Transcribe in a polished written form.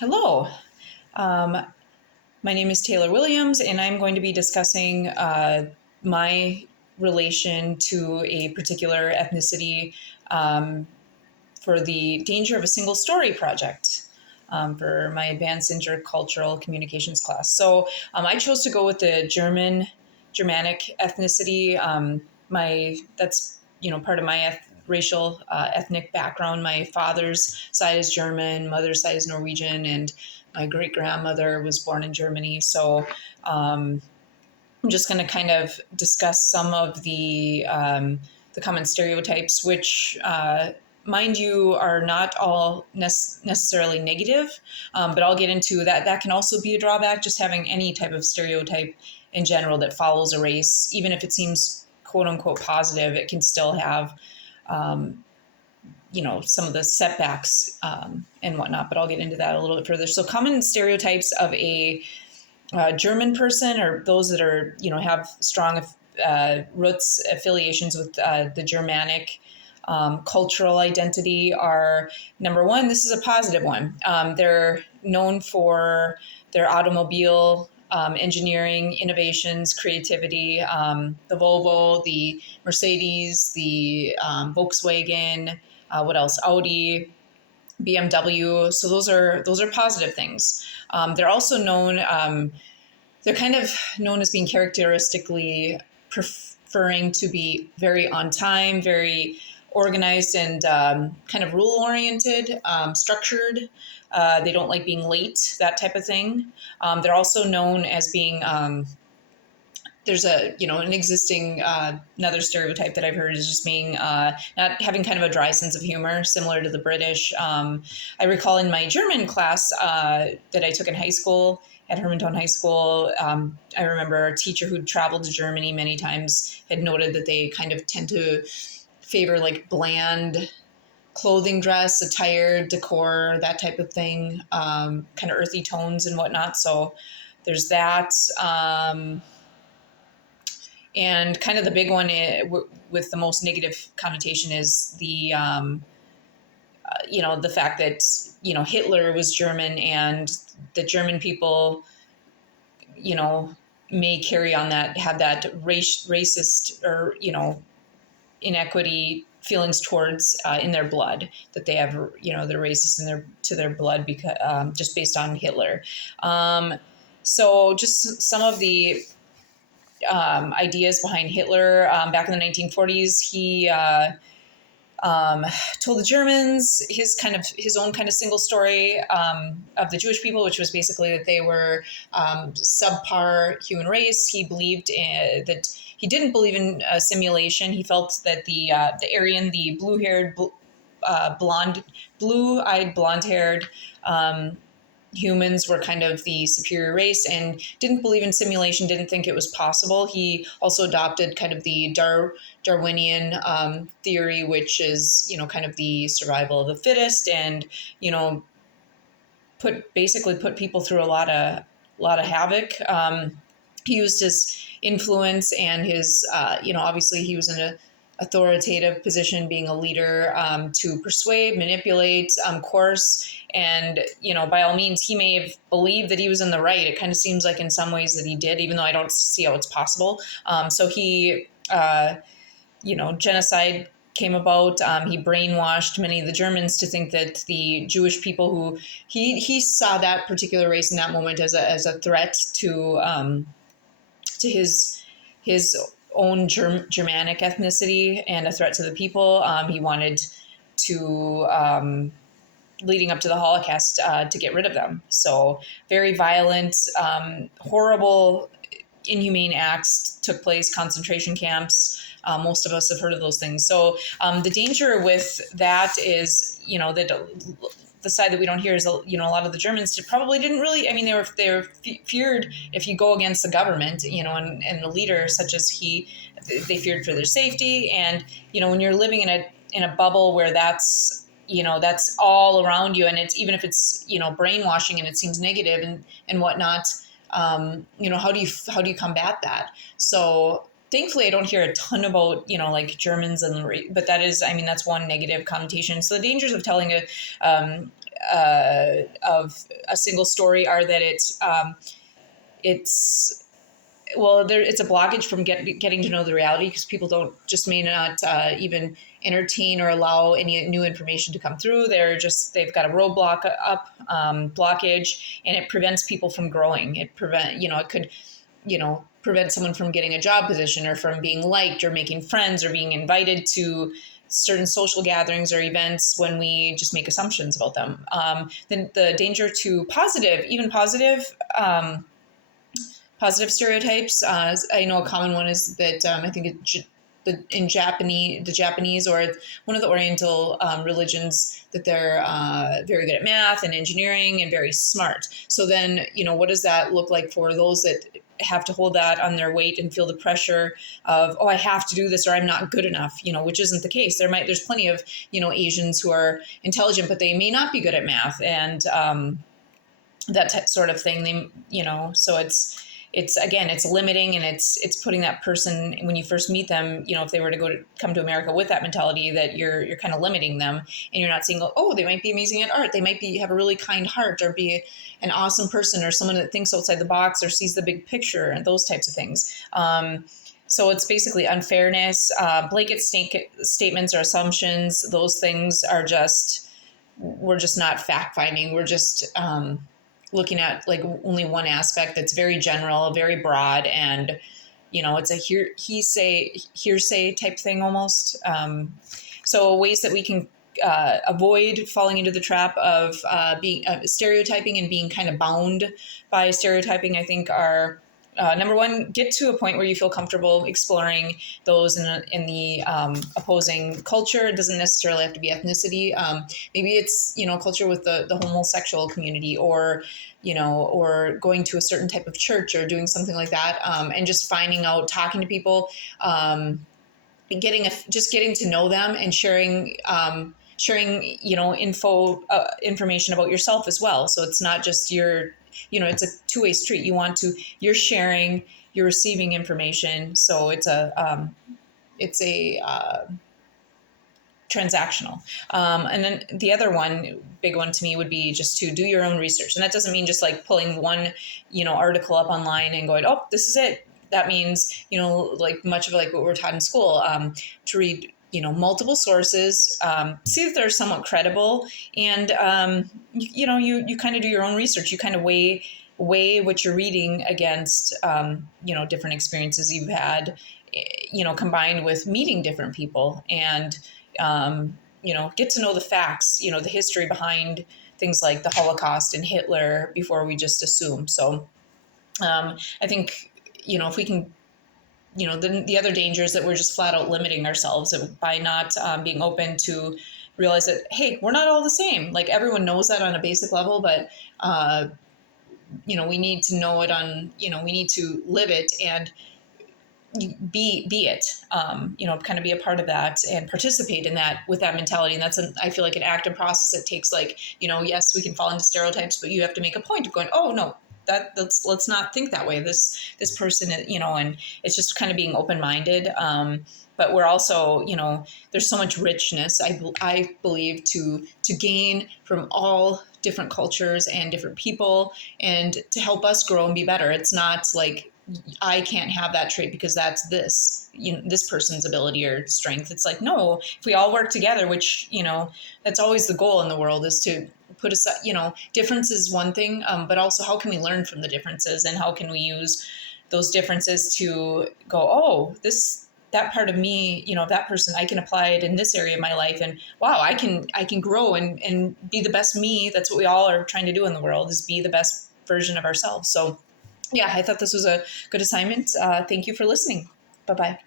Hello. Um, my name is Taylor Williams, and I'm going to be discussing my relation to a particular ethnicity um, for the Danger of a Single Story project for my advanced intercultural communications class. So I chose to go with the Germanic ethnicity. My that's part of my racial ethnic background. My father's side is German, mother's side is Norwegian, and my great grandmother was born in Germany. So I'm just going to kind of discuss some of the common stereotypes, which, mind you, are not all necessarily negative, but I'll get into that. That can also be a drawback, just having any type of stereotype in general that follows a race, even if it seems quote unquote positive, it can still have, um, some of the setbacks and whatnot. But I'll get into that a little bit further. So, common stereotypes of a German person, or those that are have strong roots affiliations with the Germanic cultural identity, are number one. This is a positive one. They're known for their automobile engineering innovations, creativity. The Volvo, the Mercedes, the Volkswagen. What else? Audi, BMW. So those are positive things. They're also known. They're kind of known as being characteristically preferring to be very on time, very organized, and kind of rule oriented, structured. They don't like being late, that type of thing. They're also known as being there's an existing another stereotype that I've heard is just being not having kind of a dry sense of humor, similar to the British. I recall in my German class that I took in high school at Hermantown High School, I remember a teacher who'd traveled to Germany many times had noted that they kind of tend to favor like bland clothing, dress, attire, decor, that type of thing, kind of earthy tones and whatnot. So there's that. And kind of the big one with the most negative connotation is the fact that Hitler was German, and the German people may carry on that, have that racist or inequity feelings towards in their blood, that they have they're racist in their blood because just based on Hitler. So just some of the ideas behind Hitler. Back in the 1940s, he told the Germans his own kind of single story of the Jewish people, which was basically that they were subpar human race. He believed that he didn't believe in simulation. He felt that the Aryan, the blue-haired, blue-eyed, blonde-haired humans were kind of the superior race, and didn't believe in simulation, didn't think it was possible. He also adopted kind of the Darwinian theory, which is, kind of the survival of the fittest, and, put people through a lot of havoc. He used his influence and his, obviously he was in a authoritative position, being a leader, to persuade, manipulate, coerce. And, by all means, he may have believed that he was in the right. It kind of seems like in some ways that he did, even though I don't see how it's possible. So he, genocide came about. He brainwashed many of the Germans to think that the Jewish people, who he saw that particular race in that moment as a threat to his own Germanic ethnicity and a threat to the people. He wanted to, leading up to the Holocaust, to get rid of them. So very violent, horrible, inhumane acts took place, concentration camps. Most of us have heard of those things. So the danger with that is, that the side that we don't hear is, a lot of the Germans probably didn't really, they were feared if you go against the government, and the leader such as he, they feared for their safety. And, when you're living in a bubble where that's all around you, and it's, even if it's, brainwashing and it seems negative and whatnot, how do you combat that? So thankfully, I don't hear a ton about, like Germans but that is, that's one negative connotation. So the dangers of telling of a single story are that it's well, it's a blockage from getting to know the reality, because people don't just may not even entertain or allow any new information to come through. They've got a roadblock up, blockage, and it prevents people from growing. It could, prevent someone from getting a job position, or from being liked, or making friends, or being invited to certain social gatherings or events when we just make assumptions about them. Then the danger to positive stereotypes. I know a common one is that I think in the Japanese, or one of the Oriental religions, that they're very good at math and engineering and very smart. So then, what does that look like for those that have to hold that on their weight and feel the pressure of, oh, I have to do this, or I'm not good enough, which isn't the case. There's plenty of, Asians who are intelligent, but they may not be good at math, and sort of thing. So it's again, it's limiting, and it's putting that person, when you first meet them, if they were to come to America with that mentality, that you're kind of limiting them, and you're not seeing, oh, they might be amazing at art, they might have a really kind heart, or be an awesome person, or someone that thinks outside the box, or sees the big picture, and those types of things. So it's basically unfairness, blanket statements or assumptions. Those things we're just not fact finding. We're just looking at like only one aspect that's very general, very broad, and it's a hearsay type thing almost. So ways that we can avoid falling into the trap of being stereotyping and being kind of bound by stereotyping, I think, are number one, get to a point where you feel comfortable exploring those in the opposing culture. It doesn't necessarily have to be ethnicity. Maybe it's, culture with the homosexual community, or going to a certain type of church, or doing something like that, and just finding out, talking to people, getting to know them, and sharing information about yourself as well. So it's not just it's a two-way street. You're sharing, you're receiving information. So it's a transactional. And then the other big one to me would be just to do your own research. And that doesn't mean just like pulling one, article up online and going, oh, this is it. That means, like much of like what we're taught in school, to read, multiple sources, see if they're somewhat credible, and, you kind of do your own research. You kind of weigh what you're reading against, different experiences you've had, combined with meeting different people, and, get to know the facts, the history behind things like the Holocaust and Hitler before we just assume. So I think, if we can, the other danger is that we're just flat out limiting ourselves by not being open to realize that, hey, we're not all the same. Like, everyone knows that on a basic level, but, we need to know it we need to live it and be it, kind of be a part of that and participate in that with that mentality. And that's I feel like an active process that takes yes, we can fall into stereotypes, but you have to make a point of going, oh no, let's not think that way. This person, and it's just kind of being open-minded. But we're also, there's so much richness, I believe, to gain from all different cultures and different people, and to help us grow and be better. It's not like, I can't have that trait because that's this person's ability or strength. It's like, no, if we all work together, which, that's always the goal in the world, is to put aside, difference is one thing, but also how can we learn from the differences, and how can we use those differences to go, oh, that part of me, that person, I can apply it in this area of my life, and wow, I can grow and be the best me. That's what we all are trying to do in the world, is be the best version of ourselves. So yeah, I thought this was a good assignment. Thank you for listening. Bye-bye.